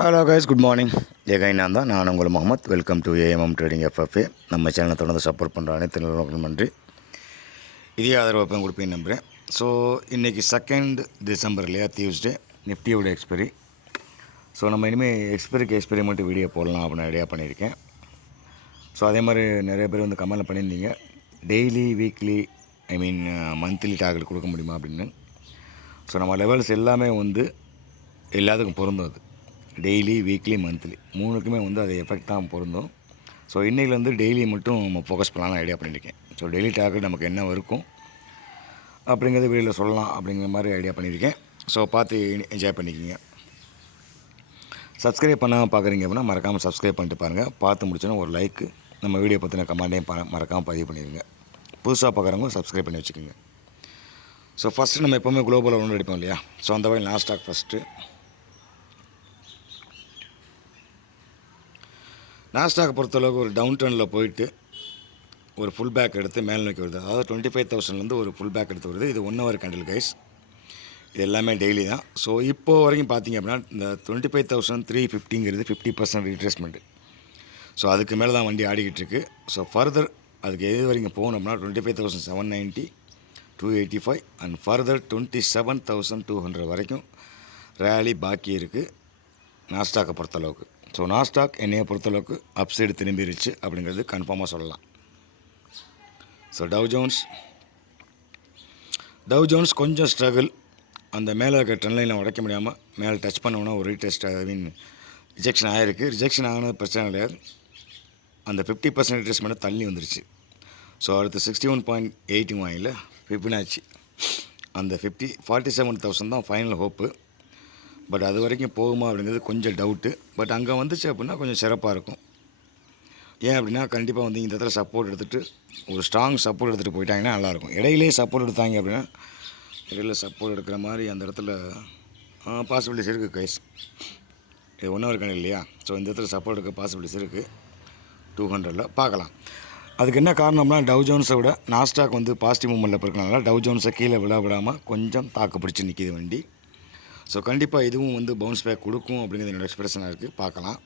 Hello guys, good morning. நான் உங்கள் Mohammed. Welcome to AMM trading FFA. நம்ம சேனலை தொடர்ந்து சப்போர்ட் பண்ணுற அனைத்து நிறுவனங்களுக்கும் நன்றி. இதே ஆதரவு வைப்பேன் கொடுப்பேன் நம்புகிறேன். ஸோ இன்றைக்கி 2 டிசம்பர் இல்லையா, டியூஸ்டே, நிஃப்டியோட எக்ஸ்பெரி. ஸோ நம்ம இனிமேல் எக்ஸ்பெரி மட்டும் வீடியோ போடலாம் அப்படின்னு ஐடியா பண்ணியிருக்கேன். ஸோ அதே மாதிரி நிறைய பேர் வந்து கமெண்டில் பண்ணியிருந்தீங்க, டெய்லி வீக்லி மந்த்லி டார்கெட் கொடுக்க முடியுமா அப்படின்னு. ஸோ நம்ம லெவல்ஸ் எல்லாமே வந்து எல்லாத்துக்கும் பொருந்தும். அது டெய்லி, வீக்லி, மந்த்லி மூணுக்குமே வந்து அது எஃபெக்ட் தான் பொருந்தும். ஸோ இன்றைக்கி டெய்லி மட்டும் நம்ம ஃபோக்கஸ் பண்ணலாம்னு ஐடியா பண்ணியிருக்கேன். ஸோ டெய்லி டார்கெட் நமக்கு என்ன இருக்கும் அப்படிங்கிறது வீடியோவில் சொல்லலாம் அப்படிங்கிற மாதிரி ஐடியா பண்ணியிருக்கேன். ஸோ பார்த்து என்ஜாய் பண்ணிக்கிங்க. சப்ஸ்கிரைப் பண்ணாமல் பார்க்குறீங்க அப்படின்னா மறக்காமல் சப்ஸ்கிரைப் பண்ணிட்டு பாருங்கள். பார்த்து முடிச்சோன்னா ஒரு லைக்கு, நம்ம வீடியோ பற்றின கமெண்ட்டையும் மறக்காமல் பதிவு பண்ணிடுங்க. புதுசாக பார்க்குறவங்க சப்ஸ்கிரைப் பண்ணி வச்சுக்கோங்க. ஸோ ஃபஸ்ட்டு நம்ம எப்போவுமே குளோபலில் ஒன்று அடிப்போம் இல்லையா. ஸோ அந்த வகையில் நாஸ்டாக் ஃபஸ்ட்டு. நாஸ்டாக் பொறுத்தளவுக்கு ஒரு டவுன் ட்ரெண்டில் போயிட்டு ஒரு ஃபுல் பேக் எடுத்து மேல் நோக்கி வருது. அதாவது 25,000 ஒரு ஃபுல் பேக் எடுத்து வருது. இது 1 ஹவர் கேண்டில் கைஸ். இது எல்லாமே டெய்லி தான். ஸோ இப்போது வரைக்கும் பார்த்திங்க அப்படின்னா இந்த 25,350 50% ரீட்ரேஸ்மெண்ட்டு. ஸோ அதுக்கு மேலே தான் வண்டி ஆடிக்கிட்டு இருக்குது. ஸோ ஃபர்தர் அதுக்கு எது வரைக்கும் போகணும் அப்படின்னா 25,790, 285 அண்ட் ஃபர்தர் 27,200 வரைக்கும் ரேலி பாக்கி இருக்குது நாஸ்டாக்கை பொறுத்தளவுக்கு. ஸோ நாஸ்டாக் என்னையை பொறுத்தளவுக்கு அப்சைடு திரும்பிடுச்சு அப்படிங்கிறது கன்ஃபார்மாக சொல்லலாம். ஸோ டவ் ஜோன்ஸ் கொஞ்சம் ஸ்ட்ரகிள். அந்த மேலே இருக்க ட்ரெண்ட் லைனை உடைக்க முடியாமல் மேலே டச் பண்ணோன்னா ஒரு ரீடெஸ்ட் ரிஜெக்ஷன் ஆகிருக்கு. ரிஜெக்ஷன் ஆகினது பிரச்சனை கிடையாது. அந்த 50% ரீட்ரேஸ்மெண்ட்டை தள்ளி வந்துருச்சு. ஸோ அடுத்து 61.8 வாங்கில ஃபிப்னாச்சி அந்த 47,000 தான் ஃபைனல் ஹோப்பு. பட் அது வரைக்கும் போகுமா அப்படிங்கிறது கொஞ்சம் டவுட்டு. பட் அங்கே வந்துச்சு அப்படின்னா கொஞ்சம் சிறப்பாக இருக்கும். ஏன் அப்படின்னா கண்டிப்பாக இந்த இடத்துல சப்போர்ட் எடுத்துகிட்டு ஒரு ஸ்ட்ராங் சப்போர்ட் எடுத்துகிட்டு போயிட்டாங்கன்னா நல்லாயிருக்கும். இடையிலே சப்போர்ட் எடுத்தாங்க அப்படின்னா இடையில சப்போர்ட் எடுக்கிற மாதிரி அந்த இடத்துல பாசிபிலிட்டிஸ் இருக்குது கைஸ். இது 1 ஹவர் கணக்கு இல்லையா. ஸோ இந்த இடத்துல சப்போர்ட் எடுக்க பாசிபிலிட்டிஸ் இருக்குது 200 பார்க்கலாம். அதுக்கு என்ன காரணம்னா டவ் ஜோன்ஸை விட நாஸ்டாக் பாசிட்டிவ் மூவ்மெண்ட்டில் இருக்கிறனால டவ் ஜோன்ஸை கீழே விடாமல் கொஞ்சம் தாக்கு பிடிச்சி நிற்கிது வண்டி. ஸோ கண்டிப்பாக இதுவும் பவுன்ஸ் பேக் கொடுக்கும் அப்படிங்கிறது என்னோடய எக்ஸ்பிரஷனாக இருக்குது. பார்க்கலாம்.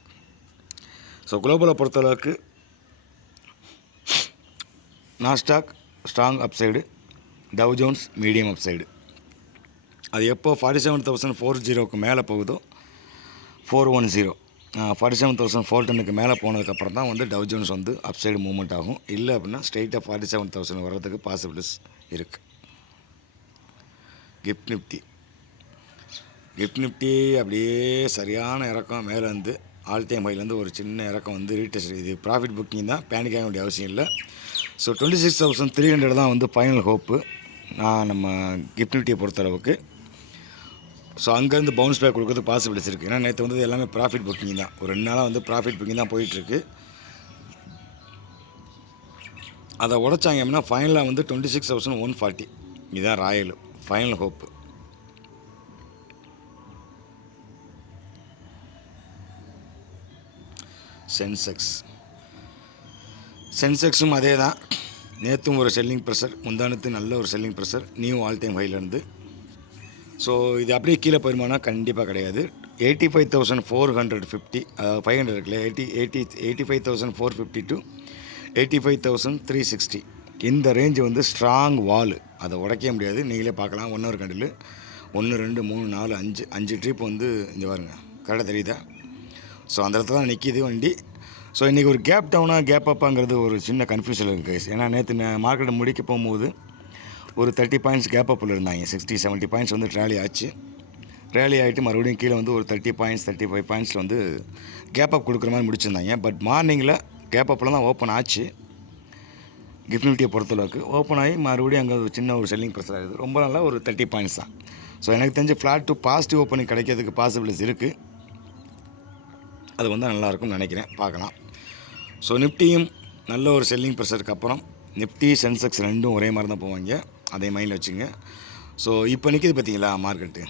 ஸோ குளோபலை பொறுத்தளவுக்கு Nasdaq strong upside, tau Jones medium upside. அது எப்போ 47,400 மேலே போகுதோ 410 47,410 மேலே போனதுக்கப்புறம் தான் டவ் ஜோன்ஸ் அப்சைடு மூவ்மெண்ட் ஆகும். இல்லை அப்படின்னா ஸ்ட்ரெயிட்டாக 47,000 வர்றதுக்கு பாசிபிலிட்டிஸ் இருக்குது. கிஃப்ட் நிஃப்டி அப்படியே சரியான இறக்கம். மேலே ஆல் டைம் ஹைலேருந்து ஒரு சின்ன இறக்கம் ரீடெஸ்ட். இது ப்ராஃபிட் புக்கிங் தான், பேனிக் ஆக வேண்டிய அவசியம் இல்லை. ஸோ 26,300 தான் ஃபைனல் ஹோப்பு நம்ம கிஃப்ட் நிஃப்டியை பொறுத்தளவுக்கு. ஸோ அங்கேருந்து பவுன்ஸ் பேக் கொடுக்குறதுக்கு பாசிபிலிட்டிஸ் இருக்குது. ஏன்னா நேற்று எல்லாமே ப்ராஃபிட் புக்கிங் தான். ஒரு 2 நாளாக ப்ராஃபிட் புக்கிங் தான் போயிட்டுருக்கு. அதை உடைச்சாங்க அப்படின்னா ஃபைனலாக 26,140 இதுதான் ராயல் ஃபைனல் ஹோப்பு. சென்செக்ஸும் அதே தான். நேற்றும் ஒரு செல்லிங் ப்ரெஷர், முந்தானத்து நல்ல ஒரு selling pressure, new all time ஹைலேருந்து. ஸோ இது அப்படியே கீழே போயிருமானா கண்டிப்பாக கிடையாது. 85,450 500 இருக்குல்ல, 85,450 to 85,360 இந்த ரேஞ்சு ஸ்ட்ராங் வால். அதை உடைக்க முடியாது. நீங்களே பார்க்கலாம். 1 ஹவர் கண்டில் 1 2 3 4 5 ட்ரிப் இங்கே பாருங்க, கரெக்டாக தெரியுதா. ஸோ அந்த இடத்துல தான் நிற்கிது வண்டி. ஸோ இன்றைக்கி ஒரு கேப் டவுனாக கேப் அப்பாங்கிறது ஒரு சின்ன கன்ஃபியூஷன் இருக்குது கைஸ். ஏன்னா நேற்று மார்க்கெட்டை முடிக்க போகும்போது ஒரு 30 பாயிண்ட்ஸ் கேப் அப்பில் இருந்தாங்க. 60-70 பாயிண்ட்ஸ் ட்ராலி ஆச்சு. ரேலி ஆகிட்டு மறுபடியும் கீழே ஒரு 30 பாயிண்ட்ஸ் 35 பாயிண்ட்ஸில் கேப் அப் கொடுக்குற மாதிரி முடிச்சிருந்தாங்க. பட் மார்னிங்கில் கேப் அப்பில் தான் ஓப்பன் ஆச்சு. கிஃப்ட் நிஃப்டியை பொறுத்தளவுக்கு ஓப்பன் ஆகி மறுபடியும் அங்கே ஒரு சின்ன ஒரு செல்லிங் ப்ரெஷர் ஆகுது. ரொம்ப நல்லா ஒரு 30 பாயிண்ட்ஸ் தான். ஸோ எனக்கு தெரிஞ்சு ஃப்ளாட் டு பாசிட்டிவ் ஓப்பனிங் கிடைக்கிறதுக்கு பாசிபிலிட்டிஸ் இருக்குது. அது நல்லாயிருக்கும்னு நினைக்கிறேன். பார்க்கலாம். ஸோ நிஃப்டியும் நல்ல ஒரு செல்லிங் ப்ரெஷருக்கு அப்புறம் நிஃப்டி சென்செக்ஸ் ரெண்டும் ஒரே மாதிரி தான் போவாங்க. அதே மைண்டில் வச்சுங்க. ஸோ இப்போ நிற்கிது பார்த்தீங்களா மார்க்கெட்டு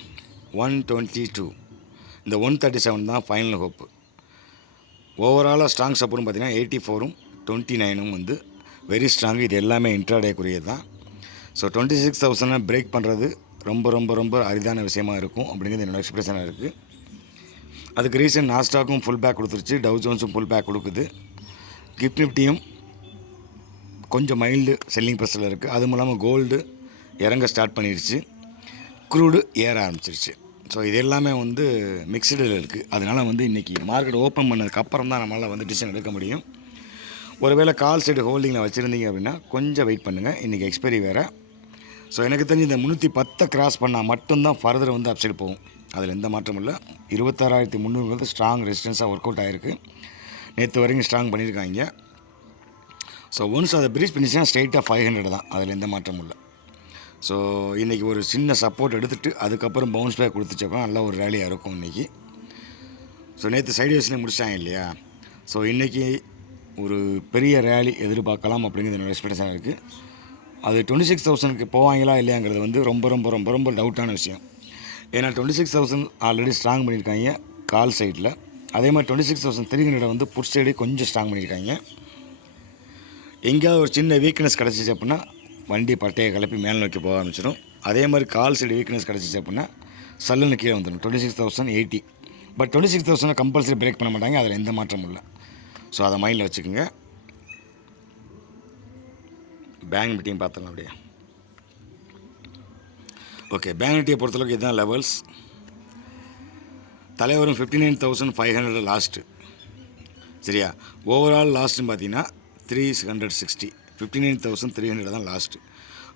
122. இந்த 137 தான் ஃபைனல் ஹோப்பு. ஓவராலாக ஸ்ட்ராங் சப்போர்ட்னு பார்த்தீங்கன்னா 84ம் 29ம் வெரி ஸ்ட்ராங். இது எல்லாமே இன்ட்ராடேக்குரியது தான். ஸோ 26,000 பிரேக் பண்ணுறது ரொம்ப ரொம்ப ரொம்ப அரிதான விஷயமா இருக்கும் அப்படிங்கிறது என்னோடய எக்ஸ்பிரஷனாக இருக்குது. அதுக்கு ரீசன் நாஸ்டாக்கும் ஃபுல் பேக் கொடுத்துருச்சு, டவ் ஜோன்ஸும் ஃபுல் பேக் கொடுக்குது. கிஃப்ட் நிஃப்டியும் கொஞ்சம் மைல்டு செல்லிங் ப்ரெஷரில் இருக்குது. அதுவும் இல்லாமல் கோல்டு இறங்க ஸ்டார்ட் பண்ணிடுச்சு, க்ரூடு ஏற ஆரம்பிச்சிருச்சு. ஸோ இது எல்லாமே வந்து மிக்சடில் இருக்குது. அதனால் வந்து இன்றைக்கி மார்க்கெட் ஓப்பன் பண்ணதுக்கப்புறம் தான் நம்மளால் வந்து டிசிஷன் எடுக்க முடியும். ஒருவேளை கால் சைடு ஹோல்டிங்கில் வச்சுருந்தீங்க அப்படின்னா கொஞ்சம் வெயிட் பண்ணுங்கள், இன்றைக்கி எக்ஸ்பைரி வேறு. ஸோ எனக்கு தெரிஞ்சு இந்த 310 கிராஸ் பண்ணால் மட்டும்தான் ஃபர்தர் வந்து அப்சைடு போகும், அதில் எந்த மாற்றமும் இல்லை. 26,300 ஸ்ட்ராங் ரெசிஸ்டன்ஸாக ஒர்க் அவுட் ஆகிருக்கு, நேற்று வரைக்கும் ஸ்ட்ராங் பண்ணியிருக்காங்க. ஸோ ஒன்ஸ் அதை ப்ரீச் பண்ணிச்சுன்னா ஸ்ட்ரெயிட்டாக 500 தான், அதில் எந்த மாற்றமும் இல்லை. ஸோ இன்றைக்கி ஒரு சின்ன சப்போர்ட் எடுத்துகிட்டு அதுக்கப்புறம் பவுன்ஸ் பேக் கொடுத்துச்சு அப்படின்னா நல்ல ஒரு ரேலியாக இருக்கும் இன்றைக்கி. ஸோ நேற்று சைடு வேஸ்லேயே முடிச்சாங்க இல்லையா. ஸோ இன்றைக்கி ஒரு பெரிய ரேலி எதிர்பார்க்கலாம் அப்படிங்கிறது என்னோடய எக்ஸ்பெக்டேஷன் இருக்குது. அது 26,000க்கு போவாங்களா இல்லையாங்கிறது வந்து ரொம்ப ரொம்ப ரொம்ப ரொம்ப டவுட்டான விஷயம். ஏன்னா 26,000 ஆல்ரெடி ஸ்ட்ராங் பண்ணியிருக்காங்க கால் சைடில். அதே மாதிரி 26,300 வந்து புட் சைடு கொஞ்சம் ஸ்ட்ராங் பண்ணியிருக்காங்க. எங்கேயாவது ஒரு சின்ன வீக்னஸ் கிடச்சிச்சு அப்படின்னா வண்டி பட்டையை கிளப்பி மேலே நோக்கி போக ஆரம்பிச்சிடும். அதே மாதிரி கால் சைடு வீக்னஸ் கிடச்சிச்சு அப்படின்னா சல்லுன்னு கீழே வந்துடும் 26,080. பட் 26,000 கம்பல்சரி பிரேக் பண்ண மாட்டாங்க, அதில் எந்த மாற்றமும் இல்லை. ஸோ அதை மைண்டில் வச்சுக்கோங்க. பேங்க் நிஃப்டியும் பார்த்துக்கலாம் அப்படியே. ஓகே, பேங்க் நிஃப்டியை பொறுத்தளவுக்கு இதுதான் லெவல்ஸ். தலைவரும் 59,500 லாஸ்ட்டு, சரியா. ஓவரால் லாஸ்ட்டுன்னு பார்த்தீங்கன்னா 360, 59,300 தான் லாஸ்ட்டு.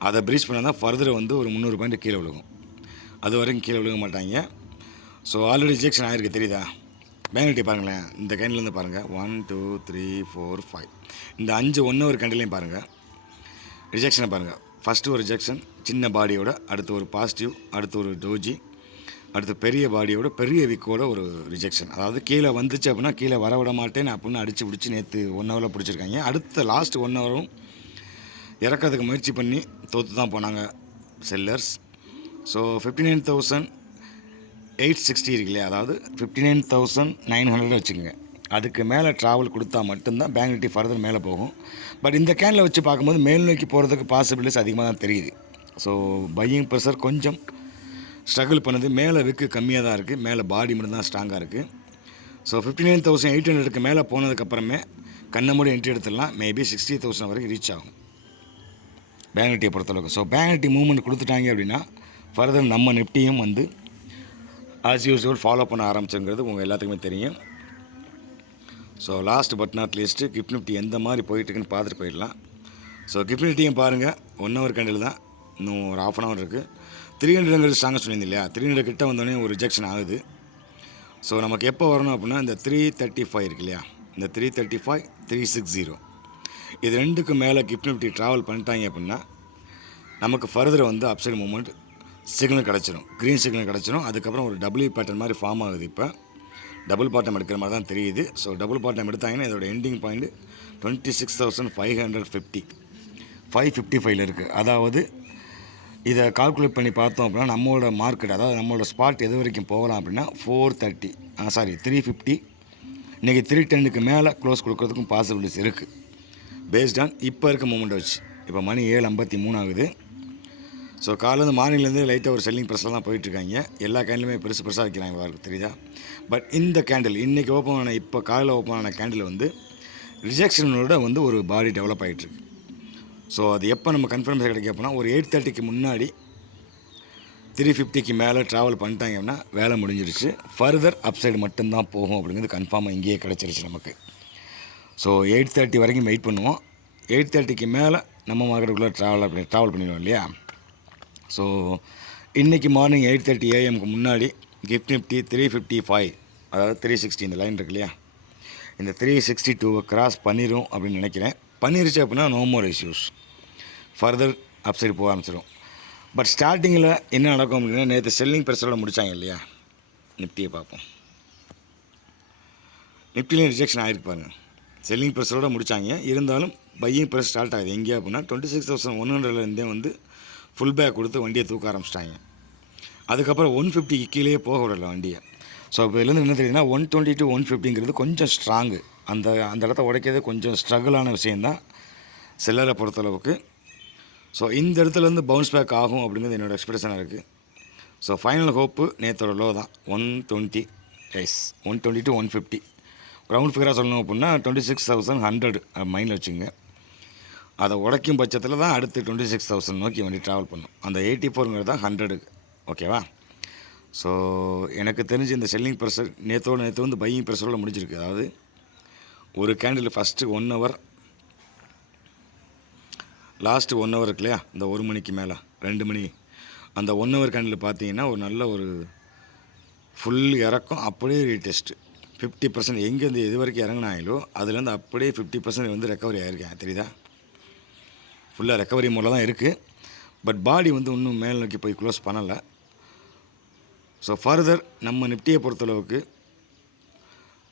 அதை ப்ரீச் பண்ணால் தான் ஃபர்தர் வந்து ஒரு 300 பாயிண்ட் கீழே விழுகும், அது வரைக்கும் கீழே விழுக மாட்டாங்க. ஸோ ஆல்ரெடி ரிஜெக்ஷன் ஆகிருக்கு தெரியுதா. பேங்க் நிஃப்டி பாருங்களேன், இந்த கேண்டிலேருந்து பாருங்கள் 1 2 3 4 5, இந்த 5 1 ஒரு கேண்டிலையும் பாருங்கள், ரிஜெக்ஷனை பாருங்கள். ஃபஸ்ட்டு ஒரு ரிஜெக்ஷன் சின்ன பாடியோட, அடுத்து ஒரு பாசிட்டிவ், அடுத்து ஒரு டோஜி, அடுத்து பெரிய பாடியோட பெரிய விக்கோட ஒரு ரிஜெக்ஷன். அதாவது கீழே வந்துச்சு அப்படின்னா கீழே வர விட மாட்டேன்னு அப்படின்னு அடித்து பிடிச்சி நேற்று 1 ஹவரில் பிடிச்சிருக்காங்க. அடுத்த லாஸ்ட் 1 ஹவரும் இறக்கிறதுக்கு முயற்சி பண்ணி தோற்று தான் போனாங்க செல்லர்ஸ். ஸோ 59,860 இருக்கு இல்லையா, அதாவது 59,900 வச்சுக்கோங்க. அதுக்கு மேலே ட்ராவல் கொடுத்தா மட்டும்தான் பேங்க் நிஃப்டி ஃபர்தர் மேலே போகும். பட் இந்த கேனில் வச்சு பார்க்கும்போது மேல் நோக்கி போகிறதுக்கு பாசிபிலிட்டிஸ் அதிகமாக தான் தெரியுது. ஸோ பையிங் ப்ரெஷர் கொஞ்சம் ஸ்ட்ரகிள் பண்ணுது, மேலே விக்கு கம்மியாக தான் இருக்குது, மேலே பாடி மட்டும் தான் ஸ்ட்ராங்காக இருக்குது. ஸோ 59,800க்கு மேலே போனதுக்கப்புறமே கண்ணை மூடி என்ட்ரி எடுத்துடலாம். மேபி 60,000 வரைக்கும் ரீச் ஆகும் பேங்க் நிஃப்டியை பொறுத்தளவுக்கு. ஸோ பேங்க் நிஃப்டி மூவ்மெண்ட் கொடுத்துட்டாங்க அப்படின்னா ஃபர்தர் நம்ம நிஃப்டியும் வந்து ஆஸ் யூஸ்வல் ஃபாலோ பண்ண ஆரம்பிச்சுங்கிறது உங்கள் எல்லாத்துக்குமே தெரியும். So last but not least gift Nifty எந்த மாதிரி போயிட்டுருக்குன்னு பார்த்துட்டு போயிடலாம். ஸோ கிஃப்ட் நிஃப்டியும் பாருங்கள், 1 ஹவர் கேண்டில் தான், இன்னும் ஒரு ½ அன் ஹவர் இருக்குது. 300 ஸ்ட்ராங்காக சொல்லியிருந்தேன் இல்லையா, 300 கிட்ட வந்தோடனே ஒரு ரிஜெக்ஷன் ஆகுது. ஸோ நமக்கு எப்போ வரணும் அப்படின்னா இந்த 335 இருக்கு இல்லையா, இந்த 335 360 இது ரெண்டுக்கு மேலே கிஃப்ட் நிஃப்டி ட்ராவல் பண்ணிட்டாங்க அப்படின்னா நமக்கு ஃபர்தர் வந்து அப்சைட் மூவ்மெண்ட் சிக்னல் கிடச்சிரும், க்ரீன் சிக்னல் கிடச்சிரும். அதுக்கப்புறம் ஒரு டபுள்யூ பேட்டர்ன் மாதிரி ஃபார்ம் ஆகுது. இப்போ டபுள் பாட்டம் எடுக்கிற மாதிரி தான் தெரியுது. ஸோ டபுள் பாட்டம் எடுத்தாங்கன்னா இதோட எண்டிங் பாயிண்ட் 26,550 555 இருக்குது. அதாவது இதை கால்குலேட் பண்ணி பார்த்தோம் அப்படின்னா நம்மளோட மார்க்கெட், அதாவது நம்மளோட ஸ்பாட் எது வரைக்கும் போகலாம் அப்படின்னா 350, இன்றைக்கி 310க்கு மேலே க்ளோஸ் கொடுக்குறதுக்கும் பாசிபிலிட்டிஸ் இருக்குது பேஸ்ட் ஆன் இப்போ இருக்க மூமெண்ட்டை வச்சு. இப்போ மணி 7:53 ஆகுது. ஸோ காலையிலேருந்து மார்னிங்லேருந்து லைட்டாக ஒரு செல்லிங் ப்ரெஸ்ஸில் தான் போயிட்டுருக்காங்க. எல்லா கேண்டிலுமே பெருசாக வைக்கிறாங்க பாருக்கு, தெரியுதா. பட் இந்த கேண்டில் இன்றைக்கி ஓப்பன் ஆன, இப்போ காலையில் ஓப்பன் ஆன கேண்டில் வந்து ரிஜெக்ஷனோட வந்து ஒரு பாடி டெவலப் ஆகிட்டுருக்கு. ஸோ அது எப்போ நம்ம கன்ஃபர்மேஷன் கிடைக்கும் அப்படின்னா ஒரு 8:30க்கு முன்னாடி 350க்கு மேலே ட்ராவல் பண்ணிட்டாங்க அப்படின்னா வேலை முடிஞ்சிருச்சு. ஃபர்தர் அப்சைடு மட்டும்தான் போகும் அப்படிங்கிறது கன்ஃபார்மாக இங்கேயே கிடச்சிருச்சு நமக்கு. ஸோ 8:30 வரைக்கும் வெயிட் பண்ணுவோம். 8:30க்கு மேலே நம்ம மார்க்கெட்டுக்குள்ளே ட்ராவல் பண்ணிடுவோம் இல்லையா. ஸோ இன்றைக்கி மார்னிங் 8:30 AM முன்னாடி கிஃப்ட் நிஃப்டி 355, அதாவது 360 இந்த லைன் இருக்கு இல்லையா, இந்த 362 கிராஸ் பண்ணிடும் அப்படின்னு நினைக்கிறேன். பண்ணிருச்சு அப்படின்னா no more issues, further upside போக ஆரம்பிச்சிடும். பட் ஸ்டார்டிங்கில் என்ன நடக்கும் அப்படின்னா நேற்று செல்லிங் ப்ரெஷரோட முடித்தாங்க இல்லையா. நிஃப்டியை பார்ப்போம். நிஃப்டிலையும் ரிஜெக்ஷன் ஆகிருக்கு பாருங்கள், செல்லிங் ப்ரெஷரோட முடித்தாங்க. இருந்தாலும் பையிங் ப்ரெஸ் ஸ்டார்ட் ஆகுது எங்கேயா அப்படின்னா 26,100லேருந்தே வந்து ஃபுல் பேக் கொடுத்து வண்டியை தூக்க ஆரம்பிச்சிட்டாங்க. அதுக்கப்புறம் 150க்கு கீழே போக விடல வண்டியை. ஸோ இப்போ இதுலேருந்து என்ன தெரியுதுன்னா 120 to 150ங்கிறது கொஞ்சம் ஸ்ட்ராங்கு, அந்த இடத்த உடைக்கிறது கொஞ்சம் ஸ்ட்ரகிளான விஷயந்தான் செல்லரை பொறுத்தளவுக்கு. ஸோ இந்த இடத்துலேருந்து பவுன்ஸ் பேக் ஆகும் அப்படிங்கிறது என்னோடய எக்ஸ்பெக்டேஷனாக இருக்குது. ஸோ ஃபைனல் ஹோப்பு நேற்றோட லோ தான் 120. எஸ் 120 to 150 ரவுண்ட் ஃபிகராக சொல்லணும் அப்படின்னா 26,100 மைண்டில் வச்சுங்க. அதை உடைக்கும் பட்சத்தில் தான் அடுத்து 26,000 நோக்கி வண்டி ட்ராவல் பண்ணும். அந்த 84ங்கிறது தான் 100. ஓகேவா? ஸோ எனக்கு தெரிஞ்சு இந்த செல்லிங் ப்ரெஷர் நேற்று வந்து பையிங் ப்ரெஷரோட முடிஞ்சிருக்கு. அதாவது ஒரு candle first 1 hour, last 1 hour இருக்கு இல்லையா, இந்த 1 மணிக்கு மேலே 2 மணி, அந்த 1 ஹவர் கேண்டில் பார்த்தீங்கன்னா ஒரு நல்ல ஒரு ஃபுல் இறக்கம், அப்படியே ரீடெஸ்ட்டு 50%. எங்கேருந்து எது வரைக்கும் இறங்கினாங்களோ அதுலேருந்து அப்படியே 50% வந்து ரெக்கவரி ஆகிருக்கேன். தெரியுதா? ஃபுல்லாக ரெக்கவரி மூலம் தான் இருக்குது. பட் பாடி வந்து இன்னும் மேல் நோக்கி போய் க்ளோஸ் பண்ணலை. ஸோ ஃபர்தர் நம்ம நிஃப்டியை பொறுத்தளவுக்கு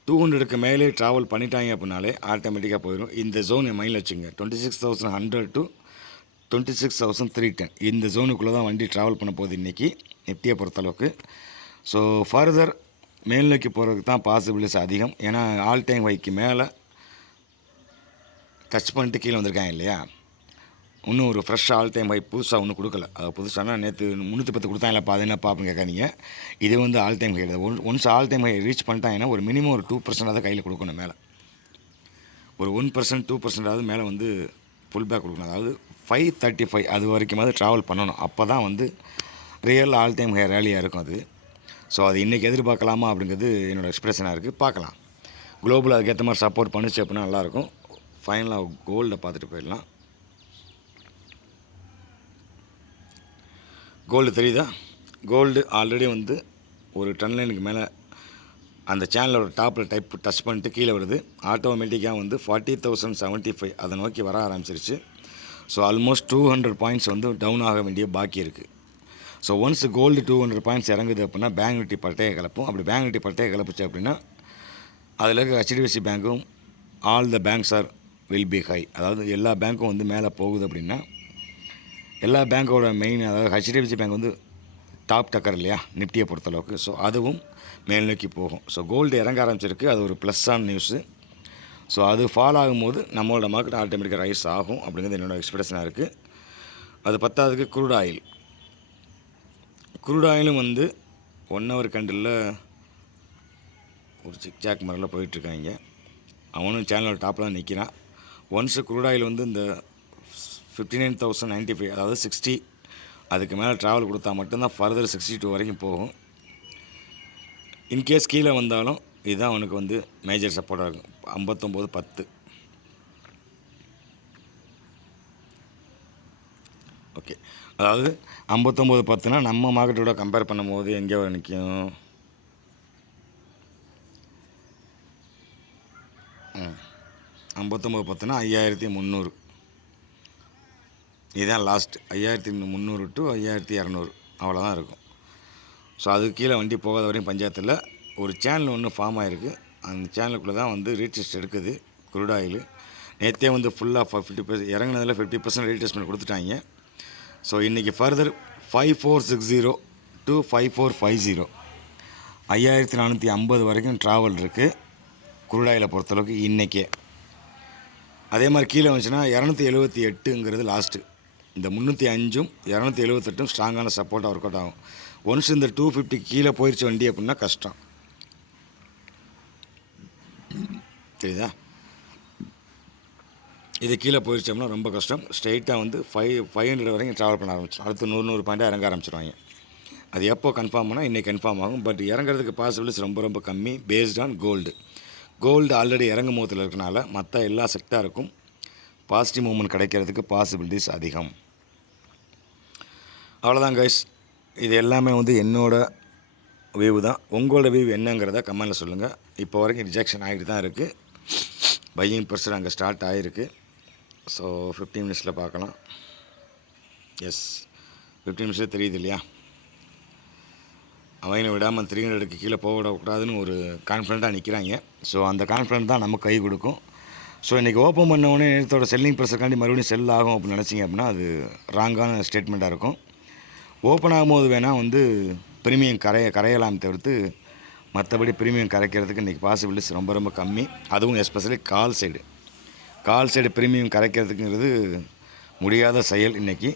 200க்கு மேலே ட்ராவல் பண்ணிட்டாங்க அப்படின்னாலே ஆட்டோமேட்டிக்காக போயிடும். இந்த ஜோன் என் மைண்டில் வச்சுங்க, 26,100 to 26,310 இந்த ஜோனுக்குள்ளே தான் வண்டி ட்ராவல் பண்ண போகுது இன்றைக்கி நிஃப்டியை பொறுத்தளவுக்கு. ஸோ ஃபர்தர் மேல் நோக்கி போகிறதுக்கு தான் பாசிபிலிட்டிஸ் அதிகம். ஏன்னா ஆல் டைம் ஹைக்கு மேலே டச் பண்ணிட்டு கீழே வந்திருக்காங்க இல்லையா. இன்னும் ஒரு ஃப்ரெஷ்ஷாக ஆல் டைம் ஹை புதுசாக ஒன்றும் கொடுக்கல. அது புதுசானா நேற்று 310 கொடுத்தாங்களப்பா, அது என்னப்பா அப்படின்னு கேட்காதீங்க. இது வந்து ஆல் டைம் ஹை கிடையாது. Once all time high reach பண்ணிட்டாங்கன்னா ஒரு மினிமம் ஒரு 2% தான் கையில் கொடுக்கணும். மேலே ஒரு 1% 2% மேலே வந்து ஃபுல் பேக் கொடுக்கணும். அதாவது 535 அது வரைக்குமாவது ட்ராவல் பண்ணணும். அப்போ தான் வந்து ரியல் ஆல் டைம் ஹை ரேலியாக இருக்கும் அது. ஸோ அது இன்றைக்கி எதிர்பார்க்கலாமா அப்படிங்கிறது என்னோடய எக்ஸ்பிரஷனாக இருக்குது. பார்க்கலாம். குளோபல் அதுக்கேற்ற மாதிரி சப்போர்ட் பண்ணிச்சு அப்படின்னா நல்லாயிருக்கும். ஃபைனலாக கோல்டை பார்த்துட்டு போயிடலாம். கோல்டு தெரியுதா? கோல்டு ஆல்ரெடி வந்து ஒரு ட்ரெண்ட் லைனுக்கு மேலே அந்த சேனலோட டாப்பில் டச் பண்ணிட்டு கீழே வருது. ஆட்டோமேட்டிக்காக வந்து 40,075 அதை நோக்கி வர ஆரம்பிச்சிருச்சு. ஸோ ஆல்மோஸ்ட் 200 பாயிண்ட்ஸ் வந்து டவுன் ஆக வேண்டிய பாக்கி இருக்குது. ஸோ ஒன்ஸ் கோல்டு 200 பாயிண்ட்ஸ் இறங்குது அப்படின்னா பேங்க் நிஃப்டி பட்டையை கிளப்பும். அப்படி பேங்க் நிஃப்டி பட்டையை கிளப்புச்சு அப்படின்னா அதில் இருக்க HDFC பேங்க்கும் all the banks are will be high. அதாவது எல்லா பேங்க்கும் வந்து மேலே போகுது அப்படின்னா எல்லா பேங்க்கோட மெயின், அதாவது HDFC பேங்க் வந்து டாப் டக்கர் இல்லையா நிஃப்டியை பொறுத்தளவுக்கு. ஸோ அதுவும் மேல் நோக்கி போகும். ஸோ கோல்டு இறங்க ஆரம்பிச்சிருக்கு, அது ஒரு ப்ளஸ்ஸான நியூஸு. ஸோ அது ஃபால் ஆகும்போது நம்மளோட மார்க்கெட் ஆட்டோமேட்டிக்காக ரைஸ் ஆகும் அப்படிங்கிறது என்னோடய எக்ஸ்பெக்டேஷனாக இருக்குது. அது பத்தாவதுக்கு க்ரூட் ஆயில். க்ரூட் ஆயிலும் வந்து 1 ஹவர் கேண்டிலில் ஒரு சிக்ஜாக் மாதிரிலாம் போயிட்டுருக்காங்க. அவனும் சேனலோட டாப்பில் தான் நிற்கிறான். ஒன்ஸு க்ரூட் ஆயில் வந்து இந்த 59,095 அதாவது 60 அதுக்கு மேலே ட்ராவல் கொடுத்தா மட்டும்தான் ஃபர்தர் 62 வரைக்கும் போகும். இன்கேஸ் கீழே வந்தாலும் இதுதான் அவனுக்கு வந்து மேஜர் சப்போர்ட்டாக இருக்கும். 59.10. ஓகே, அதாவது 59.10னா நம்ம மார்க்கெட்டோட கம்பேர் பண்ணும்போது எங்கே நிற்கும்? 59.10னா 5,300. இதுதான் லாஸ்ட் 5,300 to 5,200 அவ்வளோதான் இருக்கும். ஸோ அதுக்கு கீழே வண்டி போகாத வரையும் பஞ்சாயத்தில் ஒரு சேனல் ஒன்று ஃபார்ம் ஆகிருக்கு. அந்த சேனலுக்குள்ளே தான் வந்து ரீடெஸ்ட் எடுக்குது க்ரூட் ஆயில். நேற்றே வந்து ஃபுல்லாக 50% இறங்கினதில் 50% ரீடெஸ்ட்மெண்ட் கொடுத்துட்டாங்க. ஸோ இன்றைக்கி ஃபர்தர் 5460 to 5450 5,450 வரைக்கும் ட்ராவல் இருக்குது க்ரூட் ஆயிலை பொறுத்தளவுக்கு இன்றைக்கே. அதே மாதிரி கீழே வந்துச்சுன்னா 278ங்கிறது லாஸ்ட்டு. இந்த 305ம் 278ம் ஸ்ட்ராங்கான சப்போர்ட்டாக ஒர்க் அவுட் ஆகும். ஒன்ஸ் இந்த 250 கீழே போயிடுச்சு வண்டி அப்படின்னா கஷ்டம். தெரியுதா? இது கீழே போயிடுச்சு அப்படின்னா ரொம்ப கஷ்டம். ஸ்ட்ரெயிட்டாக வந்து 500 வரைக்கும் ட்ராவல் பண்ண ஆரம்பிச்சிடும். அடுத்து 100 பாயிண்ட்டாக இறங்க ஆரம்பிச்சிடுவாங்க. அது எப்போ கன்ஃபார்ம் ஆனால் இன்றைக்கி கன்ஃபார்ம் ஆகும். பட் இறங்குறதுக்கு பாசிபிலிட்டிஸ் ரொம்ப கம்மி based on gold. Gold already இறங்கும் போதில் இருக்கனால மற்ற எல்லா செக்டாருக்கும் பாசிட்டிவ் மூவ்மெண்ட் கிடைக்கிறதுக்கு பாசிபிலிட்டிஸ் அதிகம். அவ்வளோதான் கைஸ். இது எல்லாமே வந்து என்னோடய வியூ தான். உங்களோட வியூ என்னங்கிறத கமெண்டில் சொல்லுங்கள். இப்போ வரைக்கும் ரிஜெக்ஷன் ஆகிட்டு தான் இருக்குது. பையிங் ப்ரெஷர் அங்கே ஸ்டார்ட் ஆகிருக்கு. ஸோ 15 மினிட்ஸில் பார்க்கலாம். எஸ், 15 மினிட்ஸில் தெரியுது இல்லையா? அவங்க விடாமல் 300க்கு கீழே போகக்கூடாதுன்னு ஒரு கான்ஃபிடண்ட்டாக நிற்கிறாங்க. ஸோ அந்த கான்ஃபிடென்ட் தான் நமக்கு கை கொடுக்கும். ஸோ இன்றைக்கி ஓப்பன் பண்ணவுடனே நேரத்தோட செல்லிங் ப்ரெஷருக்காண்டி மறுபடியும் செல் ஆகும் அப்படின்னு நினச்சிங்க அப்படின்னா அது ராங்கான ஸ்டேட்மெண்ட்டாக இருக்கும். ஓப்பன் ஆகும்போது வேணால் வந்து ப்ரீமியம் கரையலாம் தவிர்த்து மற்றபடி ப்ரீமியம் கரைக்கிறதுக்கு இன்றைக்கி பாசிபிலிட்டிஸ் ரொம்ப கம்மி. அதுவும் எஸ்பெஷலி கால் சைடு ப்ரீமியம் கரைக்கிறதுக்குங்கிறது முடியாத செயல் இன்றைக்கி.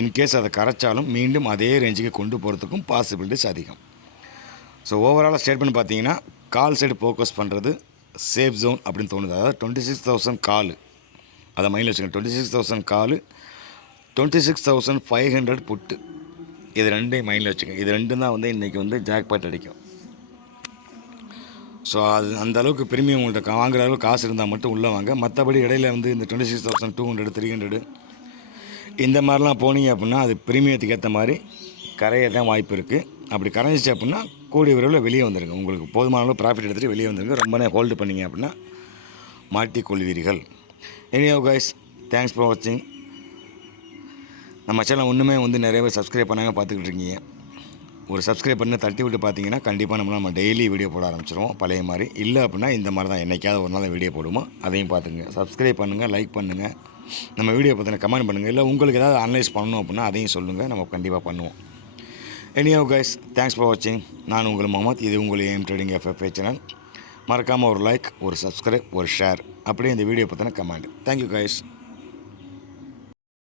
இன்கேஸ் அதை கரைச்சாலும் மீண்டும் அதே ரேஞ்சுக்கு கொண்டு போகிறதுக்கும் பாசிபிலிட்டிஸ் அதிகம். ஸோ ஓவராலாக ஸ்டேட்மெண்ட் பார்த்தீங்கன்னா கால் சைடு ஃபோக்கஸ் பண்ணுறது சேஃப் ஜோன் அப்படின்னு தோணுது. அதாவது 26,000 கால், அதை மைண்டில் வச்சுக்கோங்க. 26,000 கால், 26,500 புட்டு, இது ரெண்டையும் மைண்டில் வச்சுக்கோங்க. இது ரெண்டும் தான் வந்து இன்றைக்கி வந்து ஜாக்பாட் அடிக்கும். ஸோ அது அந்த அளவுக்கு ப்ரீமியம் உங்கள்கிட்ட வாங்குற அளவுக்கு காசு இருந்தால் மட்டும் உள்ளே வாங்க. மற்றபடி இடையில வந்து இந்த 26,200 300 இந்த மாதிரிலாம் போனீங்க அப்படின்னா அது ப்ரீமியத்துக்கு ஏற்ற மாதிரி கரைய தான் வாய்ப்பு இருக்குது. அப்படி கரைஞ்சிச்சு அப்படின்னா கூடிய விரைவில் வெளியே வந்துடுங்க. உங்களுக்கு போதுமான அளவு ப்ராஃபிட் எடுத்துகிட்டு வெளியே வந்துடுங்க. ரொம்ப நேரம் ஹோல்டு பண்ணிங்க அப்படின்னா மாட்டிக்கொள்வீர்கள். எனிஹவ் கைஸ், தேங்க்ஸ் ஃபார் வாட்சிங். நம்ம சேனல் ஒன்றுமே வந்து நிறைய பேர் சப்ஸ்கிரைப் பண்ணாங்க பார்த்துக்கிட்டு இருக்கீங்க. ஒரு சப்ஸ்கிரைப் பண்ணி தட்டி விட்டு பார்த்தீங்கன்னா கண்டிப்பாக நம்ம டெய்லி வீடியோ போட ஆரம்பிச்சிருவோம் பழைய மாதிரி. இல்லை அப்படின்னா இந்த மாதிரி தான் என்றைக்காவது ஒரு நாள் வீடியோ போடுவோம். அதையும் பார்த்துங்க. சப்ஸ்கிரைப் பண்ணுங்கள், லைக் பண்ணுங்கள், நம்ம வீடியோ பார்த்தீங்கன்னா கமெண்ட் பண்ணுங்கள். இல்லை உங்களுக்கு ஏதாவது அனலைஸ் பண்ணணும் அப்படின்னா அதையும் சொல்லுங்கள், நம்ம கண்டிப்பாக பண்ணுவோம். எனிஹவ் கைஸ், தேங்க்ஸ் ஃபார் வாட்சிங். நான் உங்கள் முகமது. இது உங்கள் ஏஎம் ட்ரேடிங் FFA சேனல். மறக்காமல் ஒரு லைக், ஒரு சப்ஸ்கிரைப், ஒரு ஷேர், அப்படியே இந்த வீடியோ பார்த்தீங்கன்னா கமெண்ட். Thank you guys.